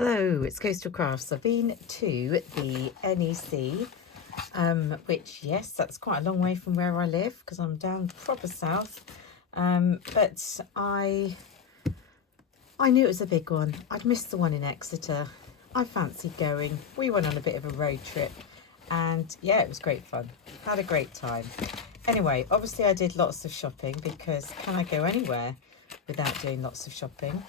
Hello, it's Coastal Crafts. I've been to the NEC, which, yes, that's quite a long way from where I live because I'm down proper south. But I knew it was a big one. I'd missed the one in Exeter. I fancied going. We went on a bit of a road trip and yeah, it was great fun. Had a great time. Anyway, obviously I did lots of shopping because can I go anywhere without doing lots of shopping?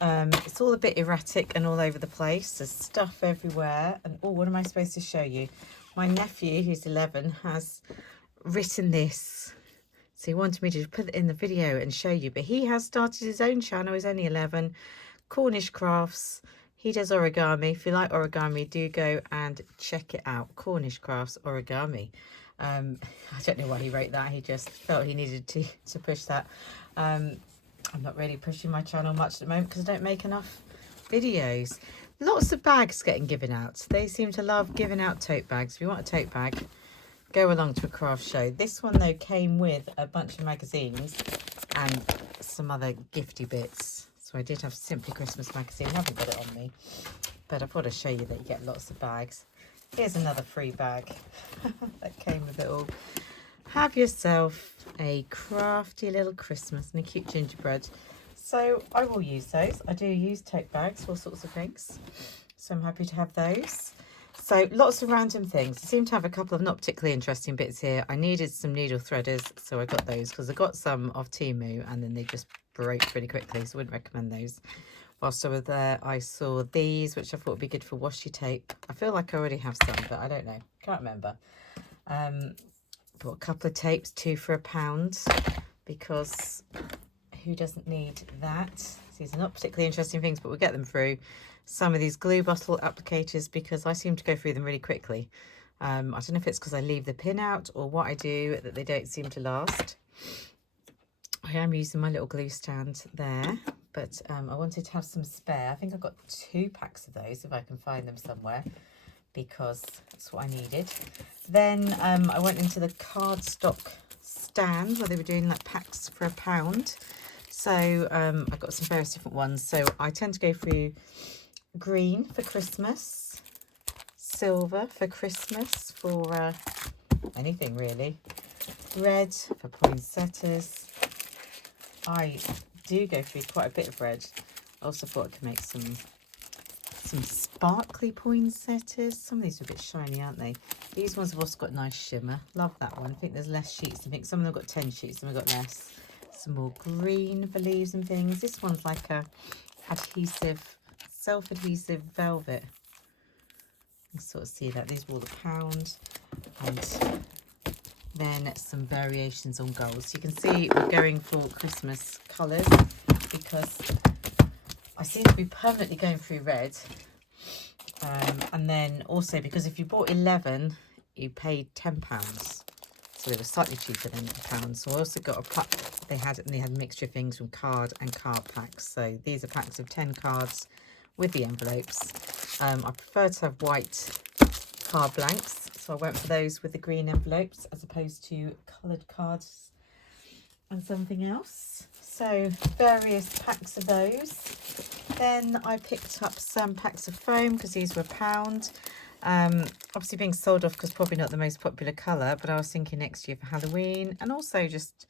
It's all a bit erratic and all over the place. There's stuff everywhere. And oh, what am I supposed to show you? My nephew, who's 11, has written this. So he wanted me to put it in the video and show you. But he has started his own channel. He's only 11. Cornish Crafts. He does origami. If you like origami, do go and check it out. Cornish Crafts Origami. I don't know why he wrote that. He just felt he needed to push that. I'm not really pushing my channel much at the moment because I don't make enough videos. Lots of bags getting given out. They seem to love giving out tote bags. If you want a tote bag, go along to a craft show. This one, though, came with a bunch of magazines and some other gifty bits. So I did have Simply Christmas magazine. I haven't got it on me, but I thought I'd show you that you get lots of bags. Here's another free bag that came with it all. Have yourself a crafty little Christmas and a cute gingerbread. So I will use those. I do use tote bags for all sorts of things. So I'm happy to have those. So lots of random things. I seem to have a couple of not particularly interesting bits here. I needed some needle threaders, so I got those because I got some off Temu and then they just broke pretty quickly, so I wouldn't recommend those. Whilst I was there, I saw these, which I thought would be good for washi tape. I feel like I already have some, but I don't know. Can't remember. Bought a couple of tapes, 2 for £1, because who doesn't need that? These are not particularly interesting things, but we'll get them through. Some of these glue bottle applicators, because I seem to go through them really quickly. I don't know if it's because I leave the pin out or what I do, that they don't seem to last. I am using my little glue stand there, but I wanted to have some spare. I think I've got 2 packs of those if I can find them somewhere, because that's what I needed. Then I went into the cardstock stand where they were doing like packs for £1. So I got some various different ones. So I tend to go through green for Christmas, silver for Christmas, for anything really, red for poinsettias. I do go through quite a bit of red. I also thought I could make some sparkly poinsettias. Some of these are a bit shiny, aren't they? These ones have also got nice shimmer. Love that one. I think there's less sheets. I think some of them have got 10 sheets, some have got less. Some more green for leaves and things. This one's like a adhesive, self-adhesive velvet. You can sort of see that. These are all £1. And then some variations on gold. So you can see we're going for Christmas colours because I seem to be permanently going through red. And then also because if you bought 11, you paid £10. So they were slightly cheaper than £1. So I also got a pack. They had a mixture of things from card and card packs. So these are packs of 10 cards with the envelopes. I prefer to have white card blanks. So I went for those with the green envelopes as opposed to coloured cards and something else. So various packs of those. Then I picked up some packs of foam because these were £1. Obviously being sold off because probably not the most popular colour, but I was thinking next year for Halloween, and also just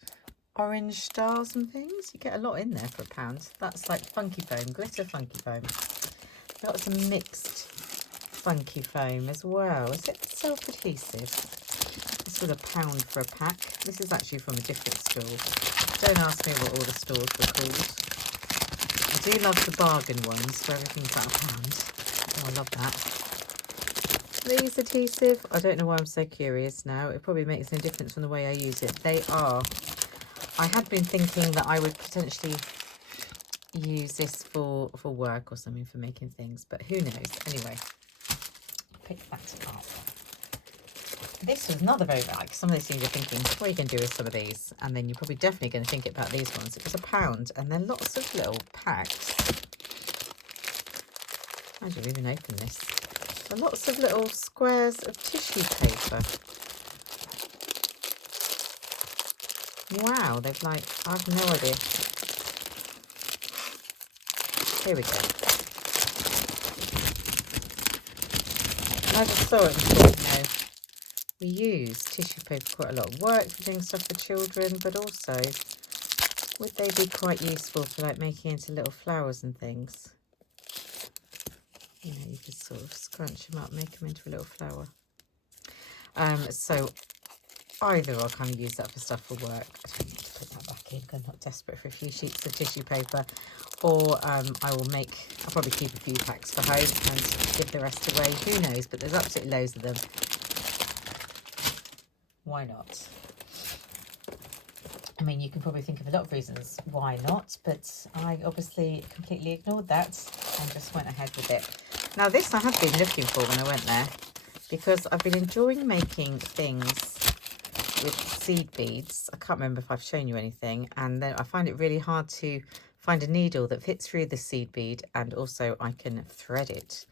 orange stars and things. You get a lot in there for £1. That's like funky foam, glitter funky foam. Got some mixed funky foam as well. Is it self-adhesive? This was £1 for a pack. This is actually from a different store. Don't ask me what all the stores were called. I do love the bargain ones where everything's about £1. Oh, I love that. These adhesive, I don't know why I'm so curious now. It probably makes no difference from the way I use it. They are, I had been thinking that I would potentially use this for work or something, for making things, but who knows. Anyway, pick that up. This was another very like some of these things you're thinking, what are you going to do with some of these? And then you're probably definitely going to think about these ones. It was £1, and then lots of little packs. How do you even open this? So lots of little squares of tissue paper. Wow, they've like, I have no idea. Here we go. I just saw it and thought, we use tissue paper quite a lot of work for doing stuff for children, but also would they be quite useful for like making into little flowers and things? You know, you could sort of scrunch them up, make them into a little flower. So either I'll kind of use that for stuff for work. I don't need to put that back in because I'm not desperate for a few sheets of tissue paper. Or I'll probably keep a few packs for home and give the rest away. Who knows? But there's absolutely loads of them. Why not? I mean, you can probably think of a lot of reasons why not, but I obviously completely ignored that and just went ahead with it. Now, this I have been looking for when I went there, because I've been enjoying making things with seed beads. I can't remember if I've shown you anything, and then I find it really hard to find a needle that fits through the seed bead, and also I can thread it.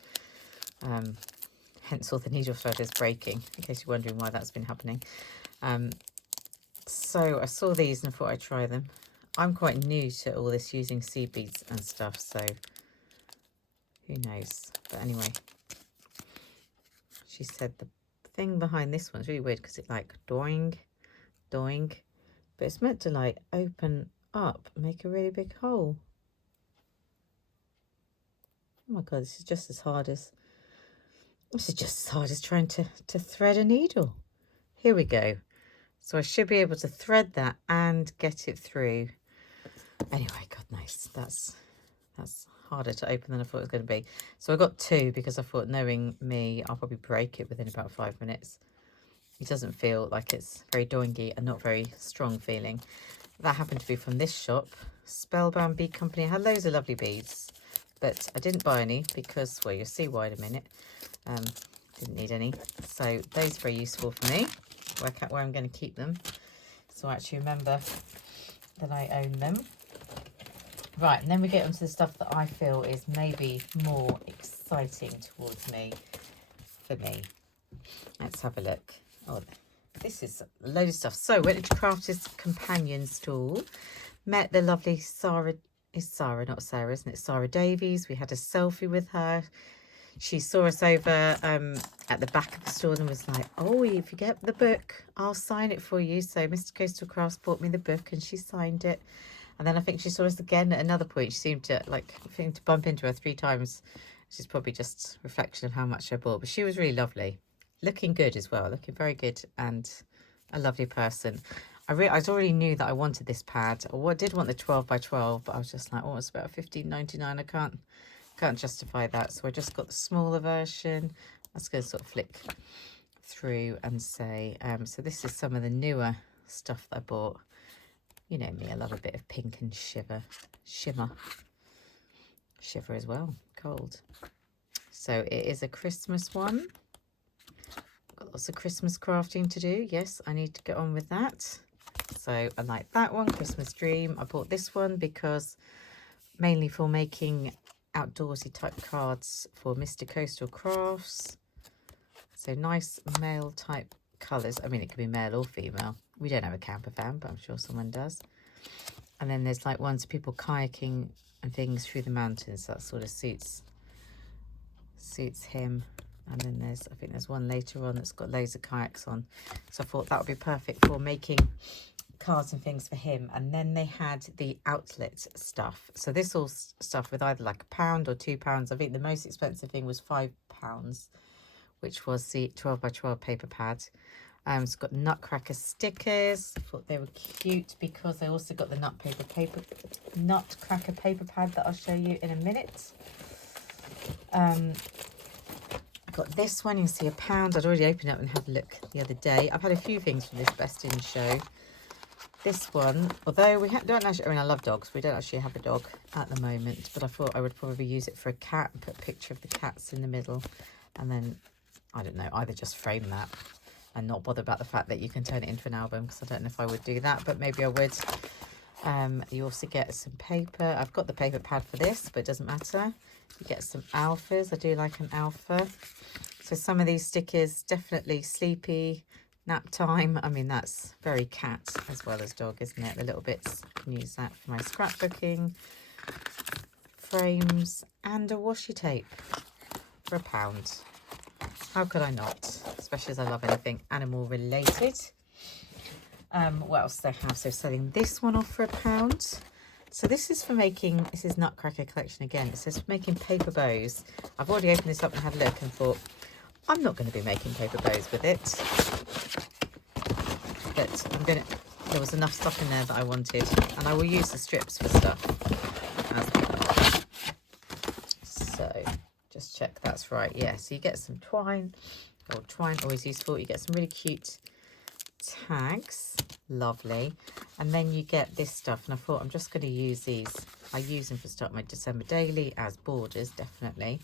Hence all the needle threaders breaking, in case you're wondering why that's been happening. So I saw these and thought I'd try them. I'm quite new to all this using seed beads and stuff, so who knows. But anyway, she said the thing behind this one's really weird because it's like doing, doing, but it's meant to like open up, make a really big hole. Oh my god, this is just as hard as trying to thread a needle. Here we go. So I should be able to thread that and get it through. Anyway, god knows, that's harder to open than I thought it was going to be. So I got two because I thought, knowing me, I'll probably break it within about 5 minutes. It doesn't feel like it's very doingy and not very strong feeling. That happened to be from this shop, Spellbound Bead Company. I had loads of lovely beads, but I didn't buy any because, well, you'll see why in a minute. Didn't need any. So those are very useful for me. Work out where I'm going to keep them, so I actually remember that I own them. Right, and then we get onto the stuff that I feel is maybe more exciting towards me, for me. Let's have a look. Oh, this is a load of stuff. So went to Crafters Companion stall, met the lovely Sarah. It's Sarah, not Sarah, isn't it? Sarah Davies. We had a selfie with her. She saw us over at the back of the store and was like, oh, if you get the book, I'll sign it for you. So Mr. Coastal Crafts bought me the book and she signed it. And then I think she saw us again at another point. She seemed to bump into her 3 times. Which is probably just a reflection of how much I bought. But she was really lovely. Looking good as well. Looking very good and a lovely person. I already knew that I wanted this pad. I did want the 12 by 12, but I was just like, oh, it's about $15.99. I can't justify that, so I just got the smaller version. I was going to sort of flick through and say, so this is some of the newer stuff that I bought. You know me, I love a bit of pink and shimmer as well, cold. So it is a Christmas one. Got lots of Christmas crafting to do. Yes, I need to get on with that. So I like that one, Christmas Dream. I bought this one because mainly for making outdoorsy type cards for Mr. Coastal Crafts. So nice male type colours. I mean, it could be male or female. We don't have a camper van, but I'm sure someone does. And then there's like ones people kayaking and things through the mountains. That sort of suits him. And then I think there's one later on that's got loads of kayaks on. So I thought that would be perfect for making cards and things for him. And then they had the outlet stuff. So this all stuff with either like £1 or £2. I think the most expensive thing was £5, which was the 12 by 12 paper pad. It's got nutcracker stickers. I thought they were cute because I also got the nutcracker paper pad that I'll show you in a minute. I got this one. You can see £1. I'd already opened it up and had a look the other day. I've had a few things from this Best in show. This one, although don't actually, I mean, I love dogs. We don't actually have a dog at the moment, but I thought I would probably use it for a cat and put a picture of the cats in the middle. And then, I don't know, either just frame that and not bother about the fact that you can turn it into an album, because I don't know if I would do that, but maybe I would. You also get some paper. I've got the paper pad for this, but it doesn't matter. You get some alphas. I do like an alpha. So some of these stickers, definitely sleepy, nap time. I mean, that's very cat as well as dog, isn't it? The little bits, I can use that for my scrapbooking. Frames and a washi tape for £1. How could I not? Especially as I love anything animal related. What else do they have? So selling this one off for £1. So this is for making, this is Nutcracker collection again. It says for making paper bows. I've already opened this up and had a look and thought, I'm not going to be making paper bows with it. But there was enough stuff in there that I wanted. And I will use the strips for stuff as they come. So just check that's right. Yeah, so you get some twine. Oh, twine, always useful. You get some really cute tags. Lovely. And then you get this stuff. And I thought I'm just going to use these. I use them for start my December daily as borders, definitely.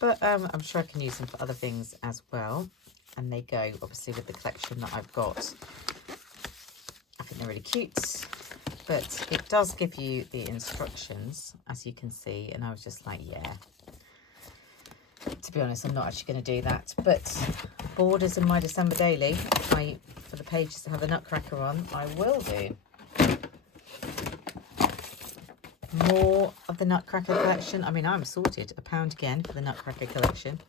But I'm sure I can use them for other things as well. And they go, obviously, with the collection that I've got. I think they're really cute. But it does give you the instructions, as you can see. And I was just like, yeah. To be honest, I'm not actually going to do that. But borders in my December daily, for the pages to have the Nutcracker on, I will do. More of the Nutcracker collection. I mean, I'm sorted. £1 again for the Nutcracker collection.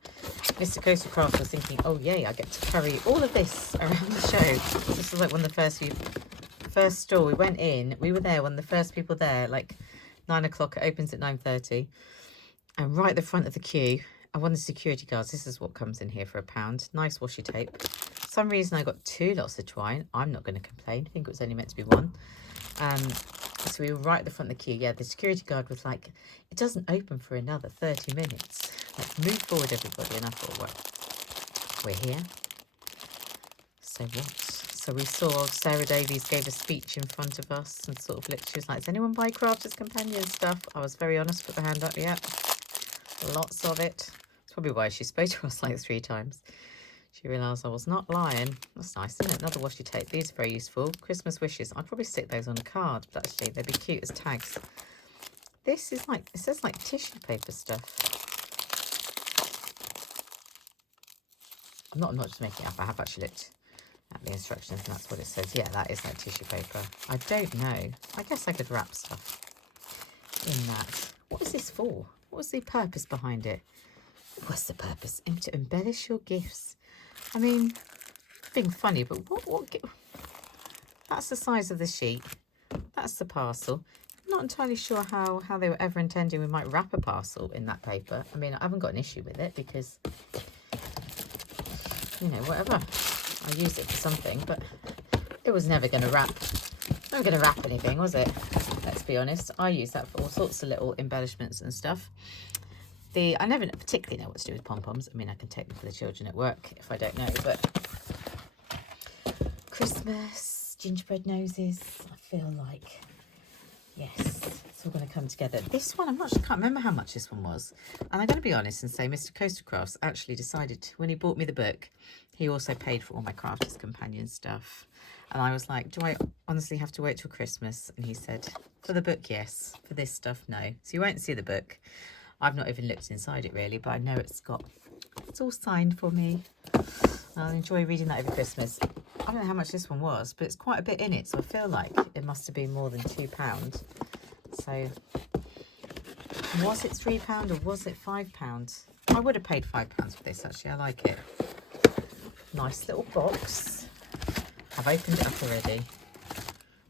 Mr. Coastal Craft was thinking, oh yay, I get to carry all of this around the show. This was like one of the first store we went in. We were there, one of the first people there, like 9 o'clock. It opens at 9:30. And right at the front of the queue, and one of the security guards, this is what comes in here for £1. Nice washi tape. For some reason I got 2 lots of twine. I'm not going to complain. I think it was only meant to be 1. So we were right at the front of the queue. Yeah, the security guard was like, it doesn't open for another 30 minutes. Let's move forward, everybody. And I thought, well, we're here. So what? So we saw Sarah Davies gave a speech in front of us and sort of she was like, does anyone buy Crafters Companion stuff? I was very honest, put the hand up, yeah. Lots of it. That's probably why she spoke to us like 3 times. She realised I was not lying. That's nice, isn't it? Another washi tape. These are very useful. Christmas wishes. I'd probably stick those on a card, but actually they'd be cute as tags. This is like, it says like tissue paper stuff. I'm not just making it up. I have actually looked at the instructions and that's what it says. Yeah, that is like tissue paper. I don't know. I guess I could wrap stuff in that. What is this for? What was the purpose behind it? What's the purpose? To embellish your gifts. I mean, being funny, but what that's the size of the sheet. That's the parcel. I'm not entirely sure how they were ever intending we might wrap a parcel in that paper. I mean, I haven't got an issue with it because, you know, whatever. I use it for something, but it was never going to wrap. Never going to wrap anything, was it? Let's be honest. I use that for all sorts of little embellishments and stuff. I never particularly know what to do with pom-poms. I mean, I can take them for the children at work if I don't know, but Christmas, gingerbread noses, I feel like, yes, it's all going to come together. This one, I can't remember how much this one was. And I'm going to be honest and say Mr. Coastal Crafts actually decided, when he bought me the book, he also paid for all my Crafters Companion stuff. And I was like, do I honestly have to wait till Christmas? And he said, for the book, yes. For this stuff, no. So you won't see the book. I've not even looked inside it really, but I know it's all signed for me. I'll enjoy reading that over Christmas. I don't know how much this one was, but it's quite a bit in it. So I feel like it must have been more than £2. So was it £3 or was it £5? I would have paid £5 for this actually. I like it. Nice little box. I've opened it up already.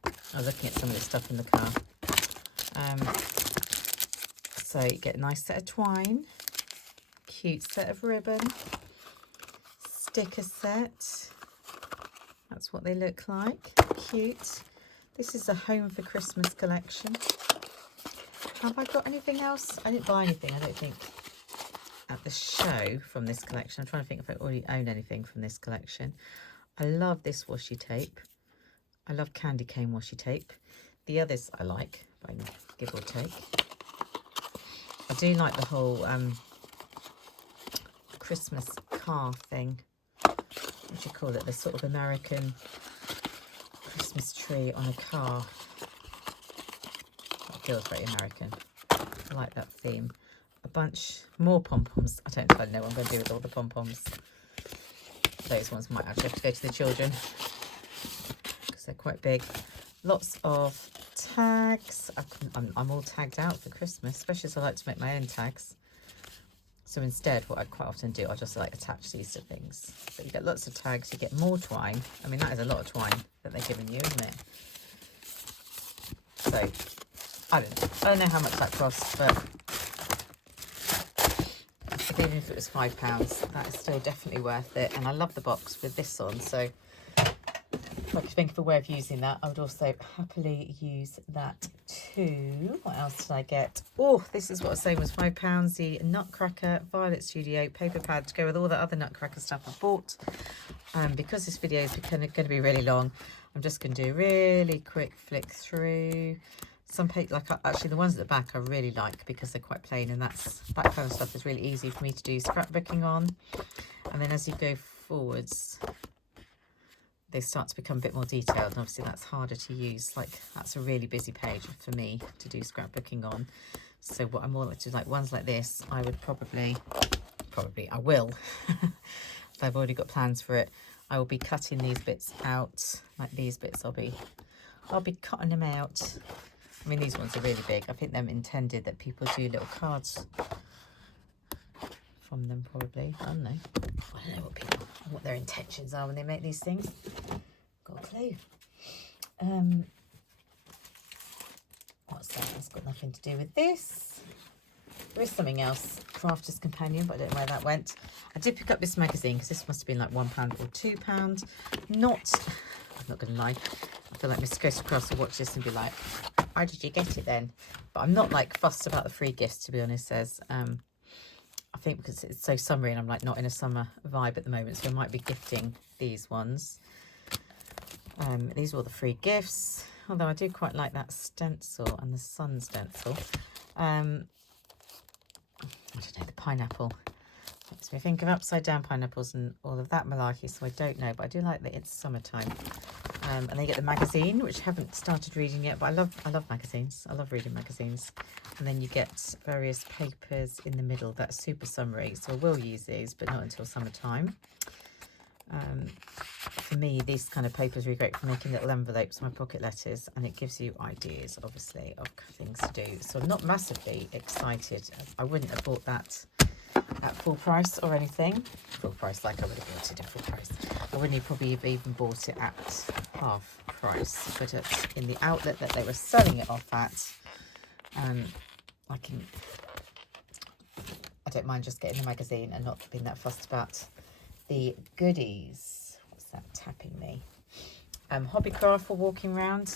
I was looking at some of this stuff in the car. So you get a nice set of twine, cute set of ribbon, sticker set. That's what they look like. Cute. This is a Home for Christmas collection. Have I got anything else? I didn't buy anything, I don't think, at the show from this collection. I'm trying to think if I already own anything from this collection. I love this washi tape. I love candy cane washi tape. The others I like, but I can give or take. I do like the whole Christmas car thing. What do you call it? The sort of American Christmas tree on a car. That feels very American. I like that theme. A bunch more pom-poms. I don't entirely know what I'm going to do with all the pom-poms. Those ones might actually have to go to the children because they're quite big. Lots of tags. I'm all tagged out for Christmas, especially as I like to make my own tags. So instead, what I quite often do, I'll just like attach these to things. But you get lots of tags, you get more twine. I mean, that is a lot of twine that they're giving you, isn't it? So, I don't know how much that costs, but even if it was £5, that is still definitely worth it. And I love the box with this on, so if I could think of a way of using that, I would also happily use that too. What else did I get? Oh, this is what I was saying was £5. The Nutcracker Violet Studio paper pad to go with all the other Nutcracker stuff I bought. Because this video is going to be really long, I'm just going to do a really quick flick through. Some paper, like actually the ones at the back I really like because they're quite plain, and that kind of stuff is really easy for me to do scrapbooking on. And then as you go forwards, they start to become a bit more detailed, and obviously that's harder to use. Like, that's a really busy page for me to do scrapbooking on. So what I'm more like to, like ones like this, I would probably I will I've already got plans for it. I will be cutting these bits out, like these bits I'll be cutting them out. I mean, these ones are really big. I think they're intended that people do little cards from them, probably. I don't know. I don't know what their intentions are when they make these things. Got a clue. What's that? That's got nothing to do with this. There is something else. Crafter's Companion, but I don't know where that went. I did pick up this magazine because this must have been like £1 or £2. I'm not going to lie. I feel like Mr. Coastal Crafts will watch this and be like, why did you get it then? But I'm not like fussed about the free gifts, to be honest, as I think because it's so summery and I'm like not in a summer vibe at the moment, so I might be gifting these ones. These are all the free gifts, although I do quite like that stencil and the sun stencil. I don't know, the pineapple makes me think of upside down pineapples and all of that malarkey, so I don't know, but I do like that it's summertime. And they get the magazine, which I haven't started reading yet, but I love magazines. I love reading magazines. And then you get various papers in the middle. That's super summery, so I will use these, but not until summertime. For me, these kind of papers are really great for making little envelopes, my pocket letters, and it gives you ideas, obviously, of things to do. So I'm not massively excited. I wouldn't have bought that at full price or anything. Full price, like I would have bought it at full price. I wouldn't have probably have even bought it at half price, but in the outlet that they were selling it off at, I don't mind just getting the magazine and not being that fussed about the goodies. What's that tapping me? Hobbycraft for walking around,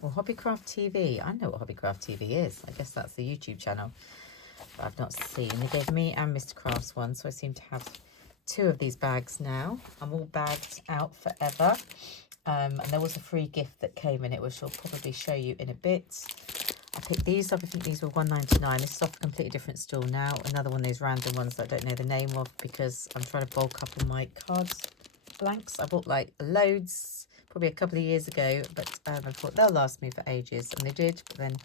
or Hobbycraft TV. I know what Hobbycraft TV is. I guess that's the YouTube channel, but I've not seen. They gave me and Mr. Crafts one, so I seem to have 2 of these bags now. I'm all bagged out forever. And there was a free gift that came in it, which I'll probably show you in a bit. I picked these up. I think these were £1.99. This is off a completely different store now. Another one of those random ones that I don't know the name of because I'm trying to bulk up on my cards blanks. I bought like loads probably a couple of years ago, but I thought they'll last me for ages, and they did. But then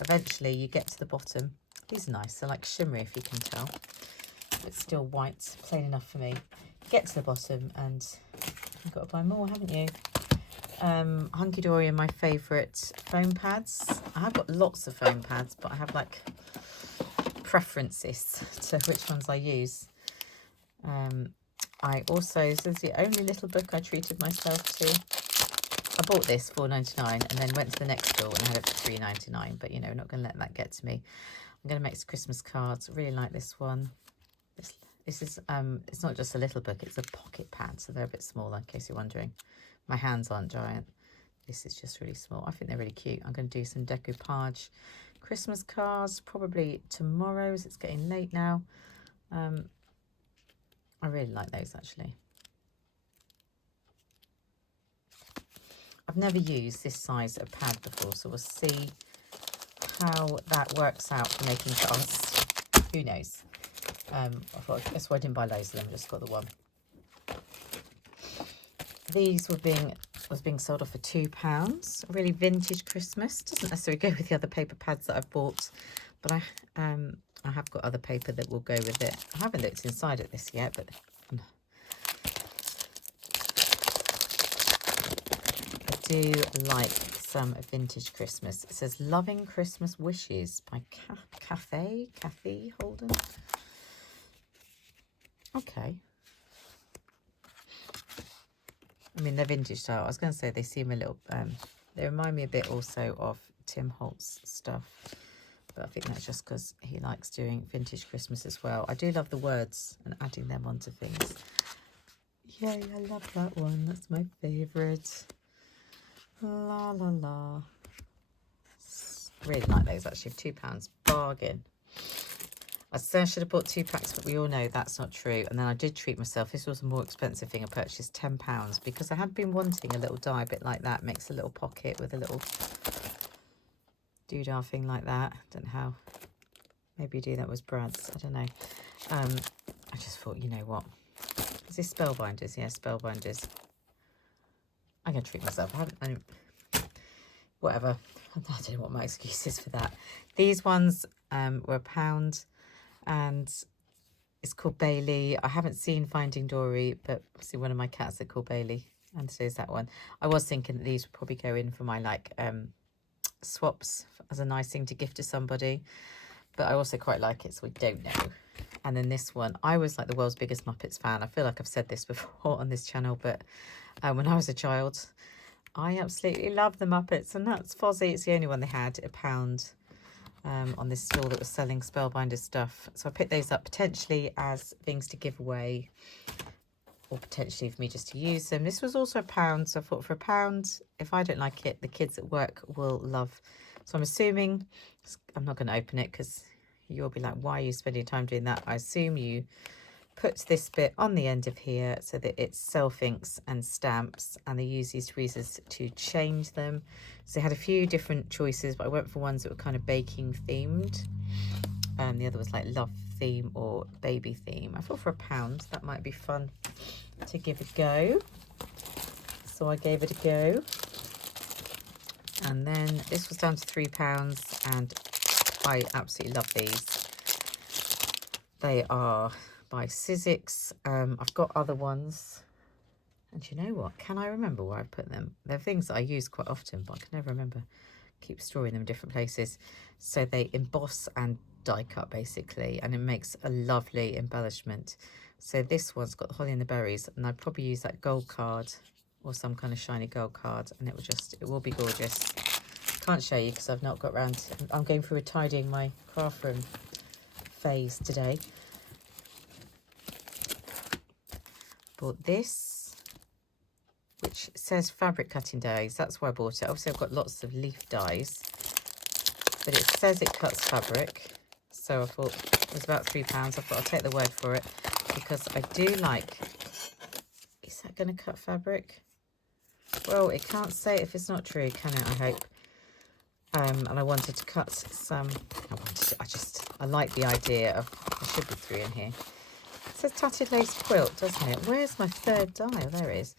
eventually you get to the bottom. These are nice. They're like shimmery, if you can tell. It's still white, plain enough for me. Get to the bottom and you've got to buy more, haven't you? Hunky Dory are my favourite foam pads. I have got lots of foam pads, but I have like preferences to which ones I use. I also, this is the only little book I treated myself to. I bought this £4.99 and then went to the next store and I had it for £3.99, but you know, not going to let that get to me. I'm going to make some Christmas cards. I really like this one. This is, it's not just a little book, it's a pocket pad, so they're a bit smaller in case you're wondering. My hands aren't giant. This is just really small. I think they're really cute. I'm going to do some decoupage Christmas cards probably tomorrow, as it's getting late now. I really like those actually. I've never used this size of pad before, so we'll see how that works out for making cards. Who knows? That's why I didn't buy loads of them. I just got the one. These was being sold off for £2. Really vintage Christmas. Doesn't necessarily go with the other paper pads that I've bought, but I have got other paper that will go with it. I haven't looked inside at this yet, but I do like some vintage Christmas. It says Loving Christmas Wishes by Kathy Holden. Okay. I mean, they're vintage style. I was going to say they seem a little, they remind me a bit also of Tim Holtz stuff. But I think that's just because he likes doing vintage Christmas as well. I do love the words and adding them onto things. Yay, I love that one. That's my favourite. La la la. Really like those actually. £2. Bargain. I say I should have bought 2 packs, but we all know that's not true. And then I did treat myself. This was a more expensive thing. I purchased £10 because I had been wanting a little die bit like that. Makes a little pocket with a little doodah thing like that. Don't know how. Maybe you do that with Brad's. I don't know. I just thought, you know what? Is this Spellbinders? Yeah, Spellbinders. I'm going to treat myself. Whatever. I don't know what my excuse is for that. These ones were £1. And it's called Bailey. I haven't seen Finding Dory, but obviously one of my cats are called Bailey. And so is that one. I was thinking that these would probably go in for my like swaps as a nice thing to gift to somebody. But I also quite like it, so we don't know. And then this one, I was like the world's biggest Muppets fan. I feel like I've said this before on this channel, but when I was a child, I absolutely loved the Muppets. And that's Fozzie. It's the only one they had, £1 on this stall that was selling Spellbinder stuff. So I picked those up potentially as things to give away or potentially for me just to use them. This was also £1. So I thought for £1, if I don't like it, the kids at work will love. So I'm assuming, I'm not going to open it because you'll be like, why are you spending time doing that? I assume you put this bit on the end of here so that it's self-inks and stamps, and they use these tweezers to change them. So they had a few different choices, but I went for ones that were kind of baking themed. The other was like love theme or baby theme. I thought for £1 that might be fun to give a go. So I gave it a go. And then this was down to £3, and I absolutely love these. They are by Sizzix. I've got other ones. And you know what? Can I remember where I put them? They're things that I use quite often, but I can never remember. Keep storing them in different places. So they emboss and die cut basically, and it makes a lovely embellishment. So this one's got the holly and the berries, and I'd probably use that gold card or some kind of shiny gold card, and it will be gorgeous. Can't show you because I've not got around. I'm going through a tidying my craft room phase today. Bought this, which says fabric cutting dies. That's why I bought it. Obviously I've got lots of leaf dies, but it says it cuts fabric. So I thought it was about £3. I thought I'll take the word for it because I do like. Is that going to cut fabric? Well, it can't say if it's not true, can it? I hope. And I wanted to cut some. I like the idea of. There should be 3 in here. It says tattered lace quilt, doesn't it? Where's my third die? Oh, there it is.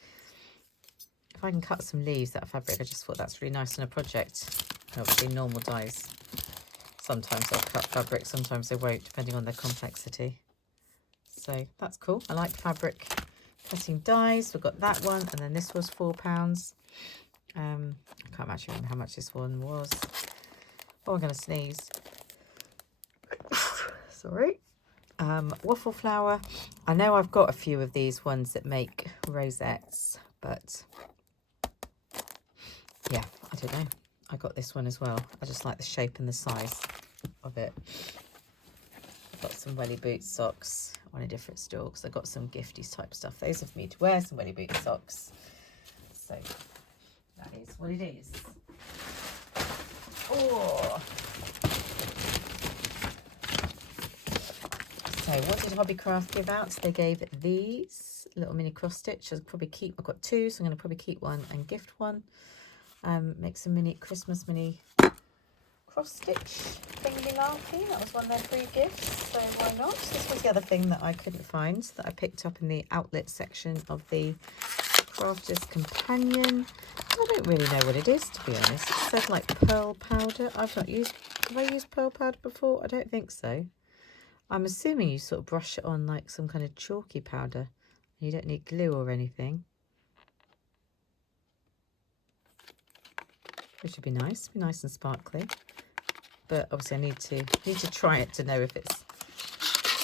If I can cut some leaves out of fabric, I just thought that's really nice on a project. And obviously normal dies. Sometimes they'll cut fabric, sometimes they won't, depending on their complexity. So that's cool. I like fabric cutting dies. We've got that one, and then this was £4. I can't actually remember how much this one was. Oh, I'm going to sneeze. Sorry. Waffle flour. I know I've got a few of these ones that make rosettes, but yeah, I don't know. I got this one as well. I just like the shape and the size of it. I've got some welly boot socks on a different store because I got some gifties type stuff. Those are for me to wear, some welly boot socks. So that is what it is. Oh. So what did Hobbycraft give out? They gave these little mini cross stitch. I'll probably keep. I've got 2, so I'm going to probably keep one and gift one. Make some mini Christmas mini cross stitch thingy-larky. That was one of their free gifts, so why not? This was the other thing that I couldn't find that I picked up in the outlet section of the Crafter's Companion. I don't really know what it is, to be honest. It said like pearl powder. Have I used pearl powder before? I don't think so. I'm assuming you sort of brush it on like some kind of chalky powder. You don't need glue or anything. Which would be nice. Be nice and sparkly. But obviously I need to try it to know if it's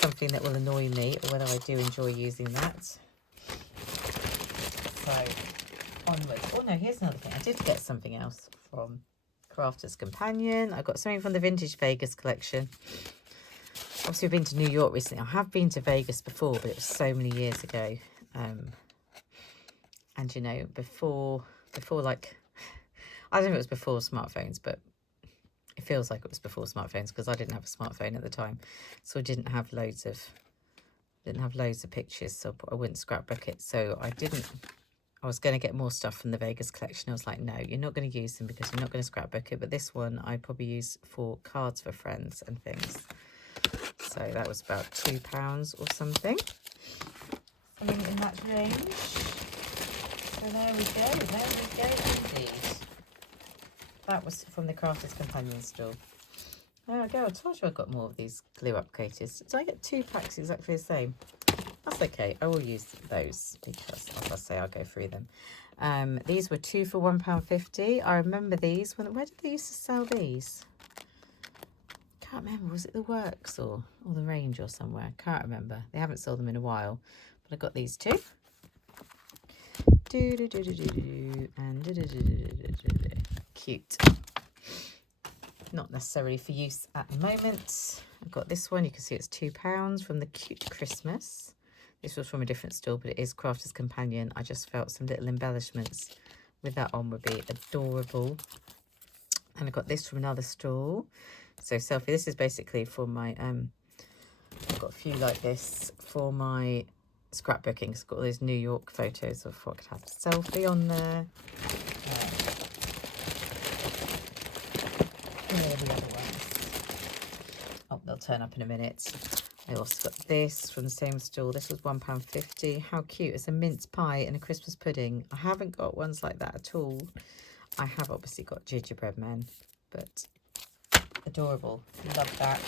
something that will annoy me or whether I do enjoy using that. So onwards. Oh no, here's another thing. I did get something else from Crafter's Companion. I got something from the Vintage Vegas collection. Obviously, I've been to New York recently. I have been to Vegas before, but it was so many years ago. And you know, before like, I don't know if it was before smartphones, but it feels like it was before smartphones because I didn't have a smartphone at the time, so I didn't have loads of pictures, so I wouldn't scrapbook it. So I was going to get more stuff from the Vegas collection. I was like, no, you're not going to use them because you're not going to scrapbook it. But this one I probably use for cards for friends and things. So that was about £2 or something. Something in that range. So there we go indeed. That was from the Crafter's Companion store. There we go. I told you I got more of these glue applicators. Did I get 2 packs exactly the same? That's okay. I will use those because, as I say, I'll go through them. These were 2 for £1.50. I remember these. Where did they used to sell these? Can't remember. Was it the Works or the Range or somewhere? Can't remember. They haven't sold them in a while. But I got these 2. Cute. Not necessarily for use at the moment. I've got this one. You can see it's £2 from the Cute Christmas. This was from a different store, but it is Crafter's Companion. I just felt some little embellishments with that on would be adorable. And I got this from another store. So Selfie, this is basically for my, I've got a few like this for my scrapbooking. It's got all those New York photos of what I could have Selfie on there. The other ones. Oh, they'll turn up in a minute. I also got this from the same store. This was £1.50. How cute. It's a mince pie and a Christmas pudding. I haven't got ones like that at all. I have obviously got gingerbread men, but adorable. Love that.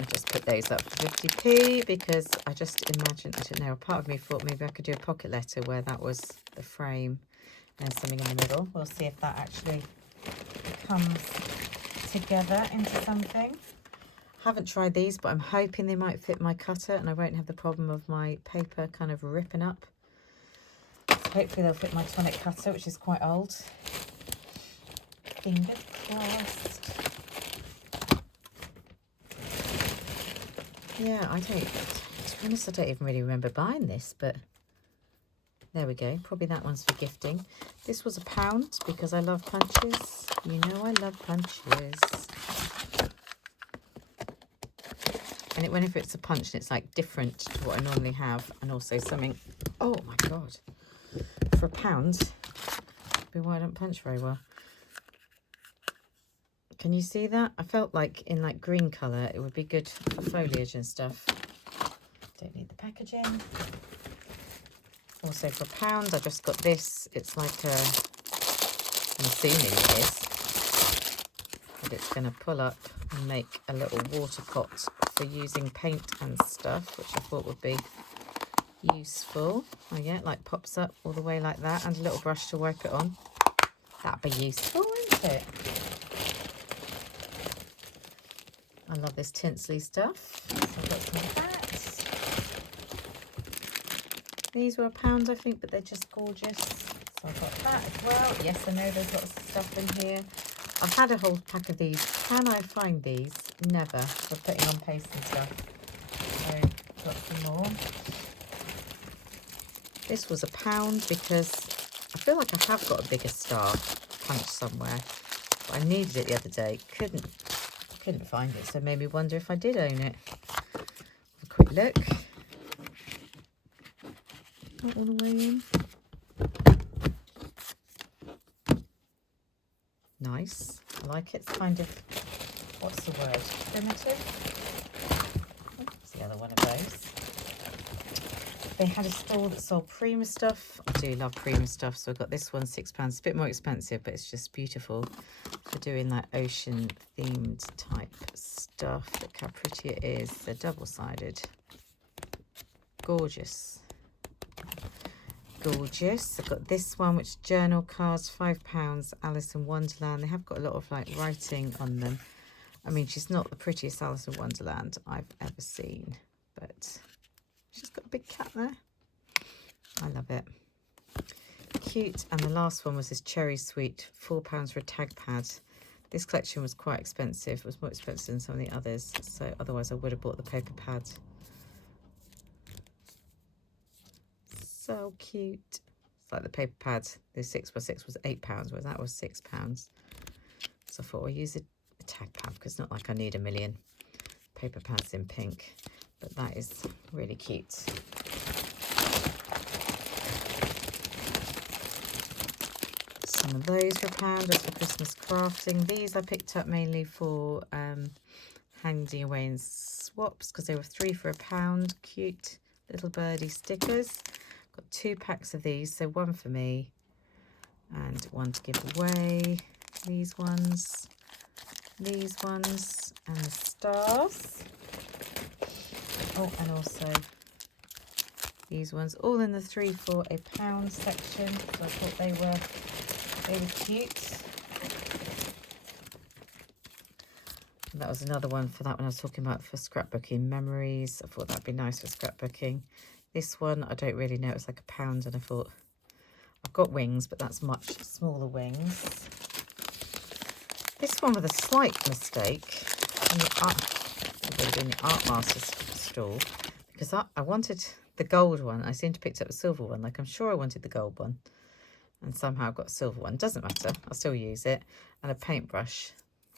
I just put those up for 50p because I just imagined, I don't know, a part of me thought maybe I could do a pocket letter where that was the frame and something in the middle. We'll see if that actually comes together into something. Haven't tried these, but I'm hoping they might fit my cutter and I won't have the problem of my paper kind of ripping up. So hopefully they'll fit my tonic cutter, which is quite old. Fingers crossed. Yeah, to be honest, I don't even really remember buying this, but there we go. Probably that one's for gifting. This was £1 because I love punches. You know I love punches. And whenever it's a punch and it's like different to what I normally have, and also something, oh my god, for £1, maybe why I don't punch very well. Can you see that? I felt like in like green colour it would be good for foliage and stuff. Don't need the packaging. Also for £1 I just got this. It's like a, I'm assuming it is, but it's going to pull up and make a little water pot for using paint and stuff, which I thought would be useful. Oh yeah, it like pops up all the way like that, and a little brush to wipe it on. That'd be useful, wouldn't it? I love this tinsely stuff. So I've got some of that. These were £1, I think, but they're just gorgeous. So I've got that as well. Yes, I know there's lots of stuff in here. I've had a whole pack of these. Can I find these? Never. For putting on paste and stuff. So got some more. This was £1 because I feel like I have got a bigger star punch somewhere. But I needed it the other day. Couldn't find it, so it made me wonder if I did own it. Have a quick look. Not all the way in. Nice. I like it. It's kind of, what's the word? Primitive? What's the other one of those? They had a store that sold Prima stuff. I do love Prima stuff, so I got this one, £6. It's a bit more expensive, but it's just beautiful for doing that ocean themed type stuff. Look how pretty it is. They're double-sided. Gorgeous. Gorgeous. I've got this one, which journal cards, £5, Alice in Wonderland. They have got a lot of like writing on them. I mean, she's not the prettiest Alice in Wonderland I've ever seen, but she's got a big cat there. I love it. Cute. And the last one was this Cherry Sweet, £4 for a tag pad. This collection was quite expensive. It was more expensive than some of the others, so otherwise I would have bought the paper pad. So cute. It's like the paper pad, the 6x6 was £8, whereas that was £6. So I thought I'll use a tag pad because it's not like I need a million paper pads in pink, but that is really cute. Some of those for £1 just for Christmas crafting. These I picked up mainly for handing away in swaps because they were 3 for £1. Cute little birdie stickers. Got 2 packs of these, so 1 for me and 1 to give away. These ones, and the stars. Oh, and also these ones, all in the 3 for £1 section. So I thought they were cute. And that was another one for that one I was talking about for scrapbooking, memories. I thought that'd be nice for scrapbooking. This one I don't really know, it was like £1, and I thought I've got wings, but that's much smaller wings. This one with a slight mistake in the Art Masters store, because I wanted the gold one. I seem to have picked up a silver one. Like, I'm sure I wanted the gold one, and somehow I've got a silver one. Doesn't matter, I'll still use it. And a paintbrush,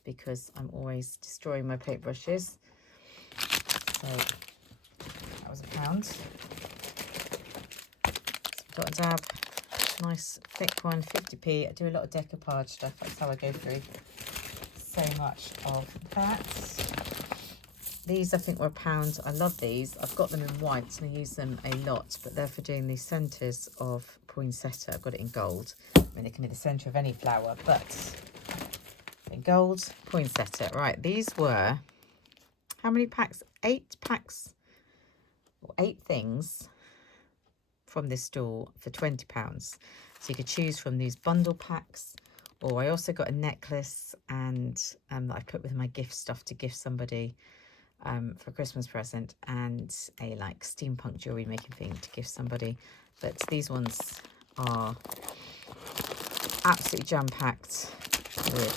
because I'm always destroying my paintbrushes. So that was £1. So I've got a dab, nice thick one, 50p. I do a lot of decoupage stuff. That's how I go through so much of that. These I think were £1. I love these. I've got them in white and I use them a lot, but they're for doing the centres of poinsettia. I've got it in gold. I mean, it can be the centre of any flower, but in gold, poinsettia. Right, these were, how many packs? 8 packs, or 8 things from this store for £20. So you could choose from these bundle packs, or I also got a necklace and that I put with my gift stuff to gift somebody for a Christmas present, and a like steampunk jewelry making thing to gift somebody. But these ones are absolutely jam-packed with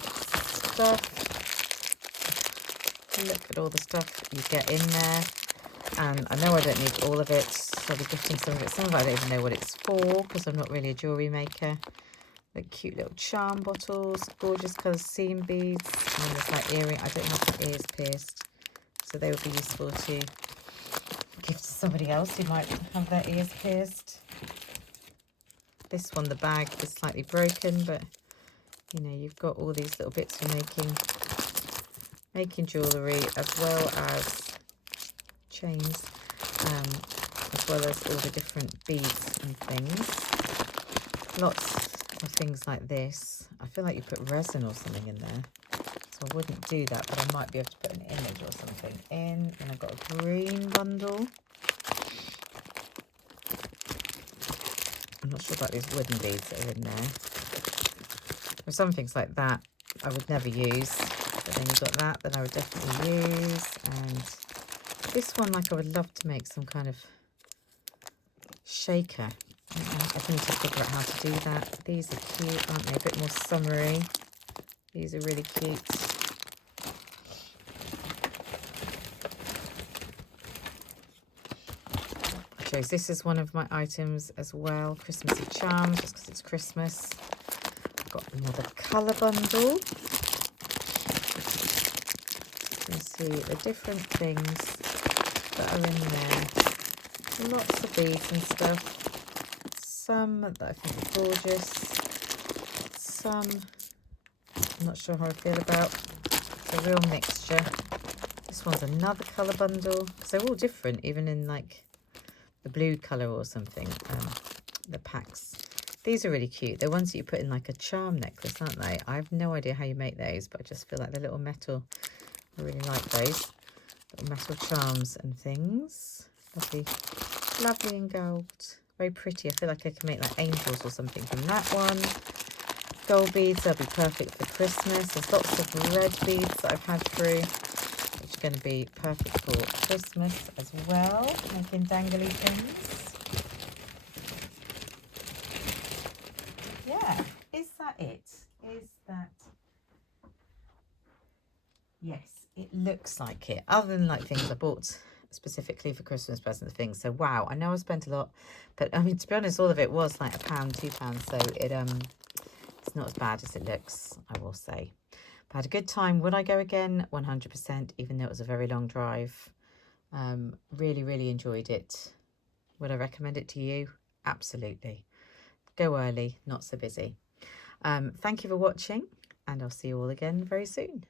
stuff. Look at all the stuff you get in there, and I know I don't need all of it, so I'll be gifting some of it. Some of it I don't even know what it's for because I'm not really a jewelry maker. The cute little charm bottles, gorgeous colours, seam beads, and then there's like earring. I don't have the ears pierced, so they would be useful to give to somebody else who might have their ears pierced. This one, the bag is slightly broken, but you know, you've got all these little bits for making jewellery, as well as chains, as well as all the different beads and things. Lots of things like this. I feel like you put resin or something in there, so I wouldn't do that, but I might be able to put an image or something in. And I've got a green bundle. I'm not sure about these wooden beads that are in there. There's some things like that I would never use, but then you've got that I would definitely use. And this one, like, I would love to make some kind of shaker. I need to figure out how to do that. These are cute, aren't they? A bit more summery. These are really cute. I chose this as one of my items as well. Christmassy charms, just because it's Christmas. I've got another colour bundle. You can see the different things that are in there. Lots of beads and stuff. Some that I think are gorgeous. Some I'm not sure how I feel about. It's a real mixture. This one's another colour bundle, because they're all different, even in like the blue colour or something. The packs. These are really cute. They're ones that you put in like a charm necklace, aren't they? I have no idea how you make those, but I just feel like they're little metal. I really like those. Little metal charms and things. Lovely. Lovely in gold. Very pretty. I feel like I can make like angels or something from that one. gold beads. They'll be perfect for Christmas. There's lots of red beads that I've had through, which are going to be perfect for Christmas as well, making dangly things. Yeah, is that it? Is that... Yes, it looks like it. Other than like things I bought specifically for Christmas present things. So wow, I know I spent a lot, but I mean, to be honest, all of it was like £1, £2. So it's not as bad as it looks, I will say. But I had a good time. Would I go again? 100%, even though it was a very long drive. Really, really enjoyed it. Would I recommend it to you? Absolutely. Go early, not so busy. Thank you for watching, and I'll see you all again very soon.